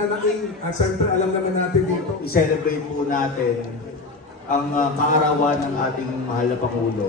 pananaing at siyempre alam naman natin dito. I-celebrate po natin ang kaarawan ng ating mahal na Pangulo.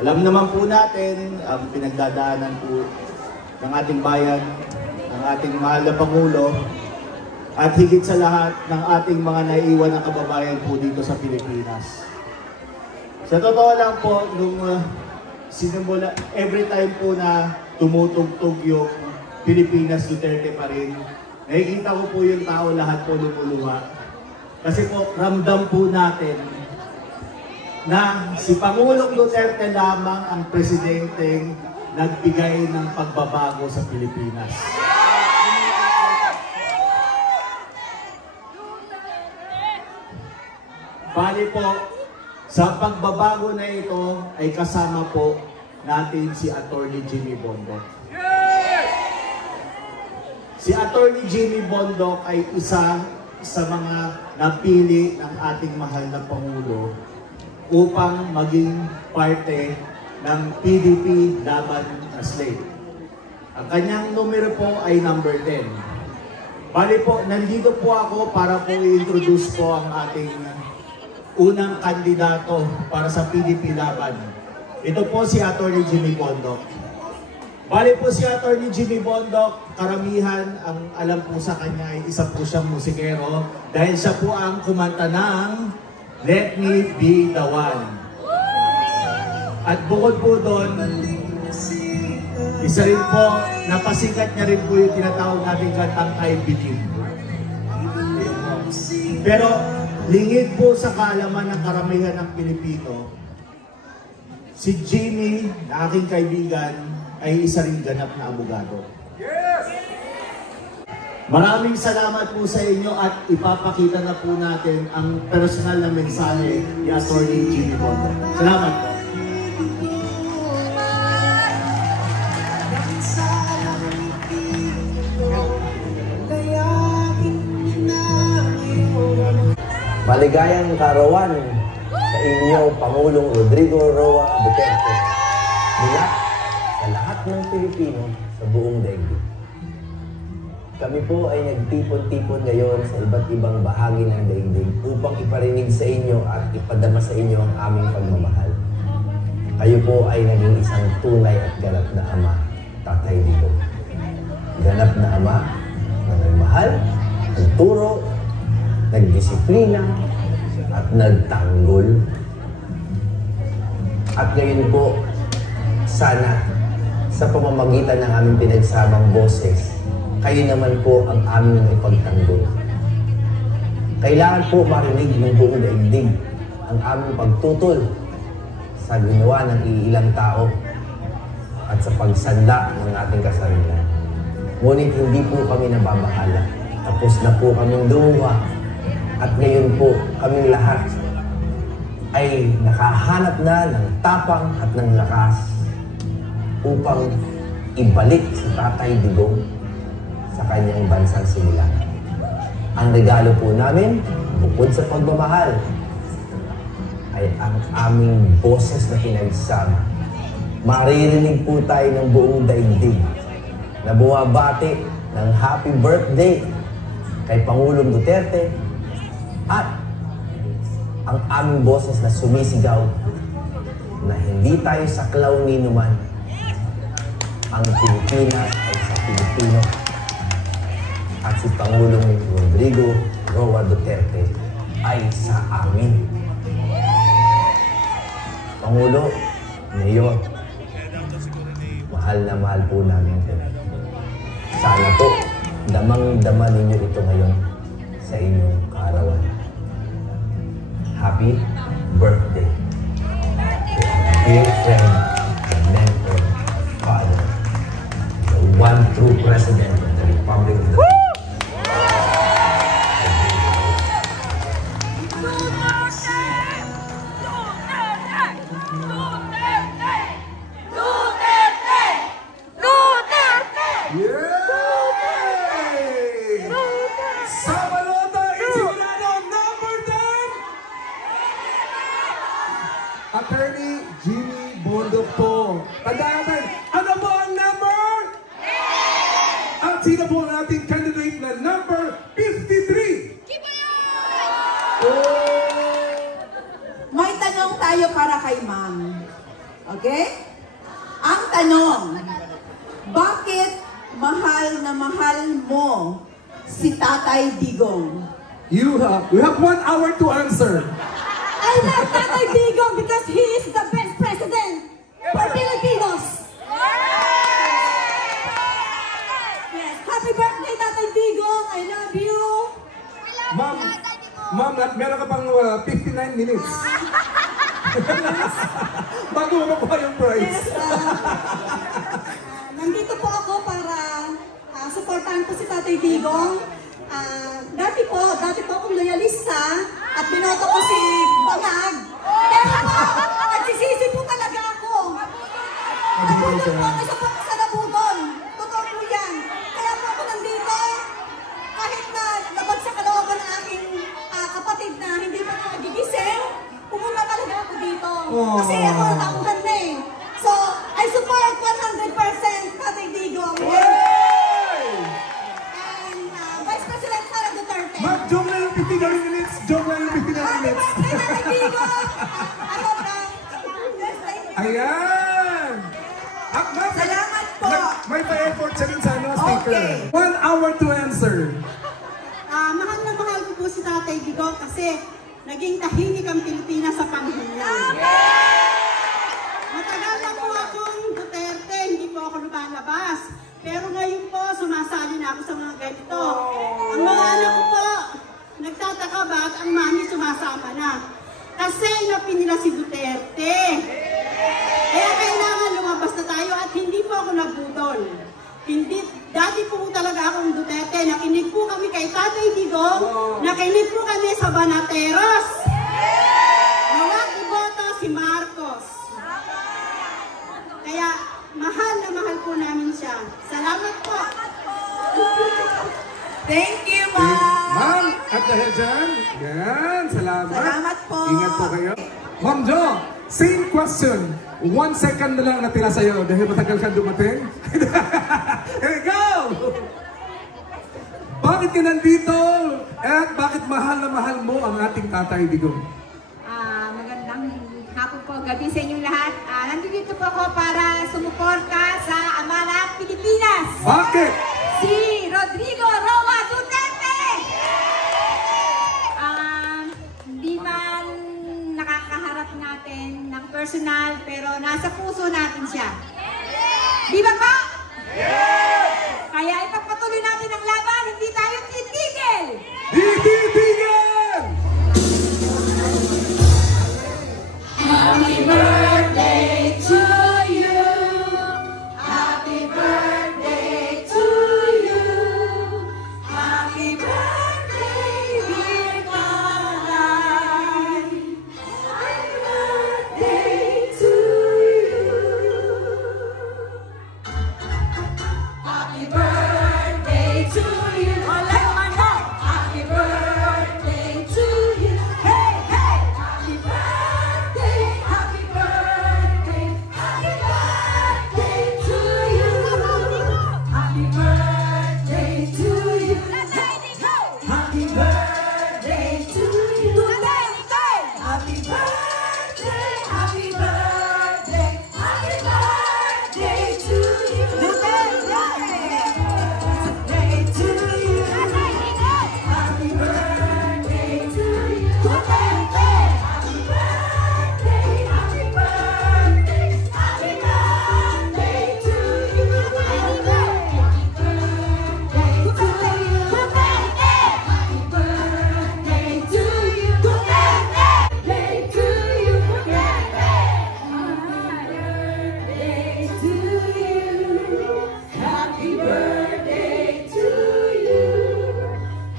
Alam naman po natin ang pinagdadaanan po ng ating bayan, ng ating mahal na Pangulo, at higit sa lahat ng ating mga naiiwan na kababayan po dito sa Pilipinas. Sa totoo lang po, nung sinimula, every time po na tumutugtog yung Pilipinas, Duterte pa rin, nakikita ko po yung tao, lahat po lumuluha. Kasi po, ramdam po natin na si Pangulong Duterte lamang ang presidenteng nagbigay ng pagbabago sa Pilipinas. Bali po, sa pagbabago na ito ay kasama po natin si Attorney Jimmy Bondoc. Si Attorney Jimmy Bondoc ay isa sa mga napili ng ating mahal na Pangulo upang maging parte ng PDP laban sa slave. Ang kanyang numero po ay number 10. Bali po, nandito po ako para po i-introduce po ang ating unang kandidato para sa PDP laban. Ito po si Attorney Jimmy Bondoc. Bali po si Attorney Jimmy Bondoc, karamihan ang alam po sa kanya ay isa po siyang musikero dahil siya po ang kumanta ng Let Me Be The One. At bukod po doon, isa rin po, napasikat niya rin po yung tinatawag natin kantang I Believe. Pero lingid po sa kaalaman ng karamihan ng Pilipino, si Jimmy, na aking kaibigan, ay isa rin ganap na abogado. Yes! Maraming salamat po sa inyo at ipapakita na po natin ang personal na mensahe ni Attorney Jimmy Bondoc. Salamat po. Maligayang karawan sa inyo, Pangulong Rodrigo Roa Duterte, mula sa lahat ng Pilipino sa buong daigdig. Kami po ay nagtipon-tipon ngayon sa iba't ibang bahagi ng daigdig upang iparinig sa inyo at ipadama sa inyo ang aming pagmamahal. Kayo po ay naging isang tunay at ganap na ama, Tatay Digong. Ganap na ama na nagmahal, nagturo, nagdisiplina, at nagtanggol. At ngayon po, sana sa pamamagitan ng aming pinagsamang boses, kayo naman po ang aming ipagtanggol. Kailangan po marinig ng buong daigdig ang aming pagtutol sa ginawa ng iilang tao at sa pagsanla ng ating kasarilan. Ngunit hindi po kami nababahala. Tapos na po kaming lumuha. At ngayon po, kaming lahat ay nakahanap na ng tapang at ng lakas upang ibalik si Tatay Digong sa kanyang bansang sinilang. Ang regalo po namin, bukod sa pagmamahal, ay ang aming boses na pinagsama. Maririnig po tayo ng buong daigdig na bumabati ng happy birthday kay Pangulong Duterte at ang aming boses na sumisigaw na hindi tayo saklaw ni numan. Ang Pilipinas ay sa Pilipino at si Pangulong Rodrigo Roa Duterte ay sa amin. Pangulo, Mayor, mahal na mahal po namin ito. Sana po, damang-dama ninyo ito ngayon sa inyong kaarawan. Happy birthday to our dear friend, the mentor, father, the one true president of the Republic of the Philippines. May tanong tayo para kay ma'am. Okay? Ang tanong, bakit mahal na mahal mo si Tatay Digong? You have 1 hour to answer. I love Tatay Digong because he is the best president for Filipinos. Yes, happy birthday Tatay Digong. I love you. Ma'am, meron ka pang 59 minutes. Bago mo makuha yung prize. Yes, nandito po ako para supportahan po si Tatay Digong. Dati po akong loyalista at binoto ko si Bangag. Pero po, nagsisisi po talaga ako. Nabudol po ako sa nabudol. Totoo po yan. Kaya po ako nandito, kahit na labag sa kalooban ng aking kapatid na hindi pa nagigising, pumunta talaga ako dito. Kasi ako natauhan na eh. So, I support 100% Tatay Digong. Vice President Sara Duterte. Ma'am, joke na yung 59 minutes. Joke na yung 59 minutes. Tatay Digong. Ayan! Ma'am, Salamat po. may pa-effort siya rin sa sticker. Okay. 1 hour to answer. Mahal na mahal ko po si Tatay Digong kasi naging tahimik ang Pilipinas sa panahon niya. Matagal na po akong Duterte, hindi po ako lumalabas. Pero ngayon po, sumasali na ako sa mga ganito. Ang mga anak ko po, nagtataka bakit ang mami sumasama na. Kasi inapin nila si Duterte. Kaya kailangan lumabas na tayo at hindi po ako nagbudol. Dati po talaga akong Duterte. Nakinig po kami kay Tatay Digong. Nakinig po kami sa Banateros. Nawag iboto si Marcos. Kaya mahal na mahal po namin siya. Salamat po. Thank you, ma'am. Ma'am, at dahil dyan, yan, salamat. Salamat po. Ingat po kayo. Ma'am Jo, same question. 1 second na lang natira sa'yo dahil matagal kang dumating. Here go! Bakit ka nandito? At bakit mahal na mahal mo ang ating Tatay Digong? Magandang hapon po, gabi sa inyong lahat. Nandito po ako para sumuporta sa ama ng Pilipinas. Bakit? Si Rodrigo Roa Duterte! Hindi man nakakaharap natin ng personal, pero nasa puso natin siya. Di ba pa? Kaya ipagpatuloy natin ang laban, hindi tayo titigil! Tititigil! Happy birthday to you. Happy birthday to you. Happy birthday, dear Tatay. Happy birthday to you. Happy birthday to you. Happy birthday to you. Hey, hey. Happy birthday. Happy birthday. Happy birthday to you. Happy birthday to you. Happy birthday to you. Happy birthday. Happy birthday. Happy birthday to you. Birthday to you. Happy birthday to you. Happy birthday. Happy birthday. Happy birthday to you. Happy birthday to you. Happy birthday to you. Birthday to you. Happy birthday to you.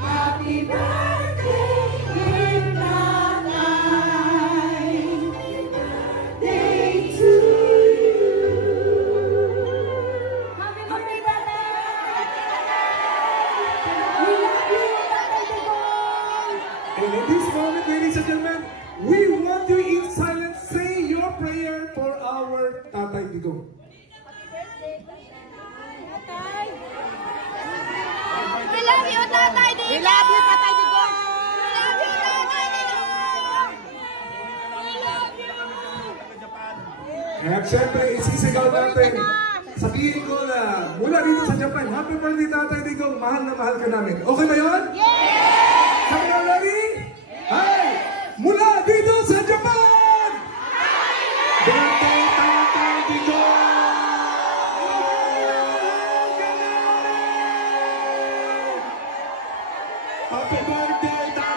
Happy birthday, dear Tatay. Birthday to you. Happy birthday! We love you, Tatay Digong! And in this moment, ladies and gentlemen, we want you in silence say your prayer for our Tatay Digong. We love you, Tatay Digong! We love you, Tatay Digong! We love you, Tatay Digong! At syempre, isisigaw natin. Sabihin ko na mula dito sa Japan, happy birthday Tatay Digong, mahal na mahal ka namin. Okay ba yun? Yeah! Sabi na ready? Hey! Mula dito sa Japan! Birthday Tatay Digong! Happy birthday Tatay!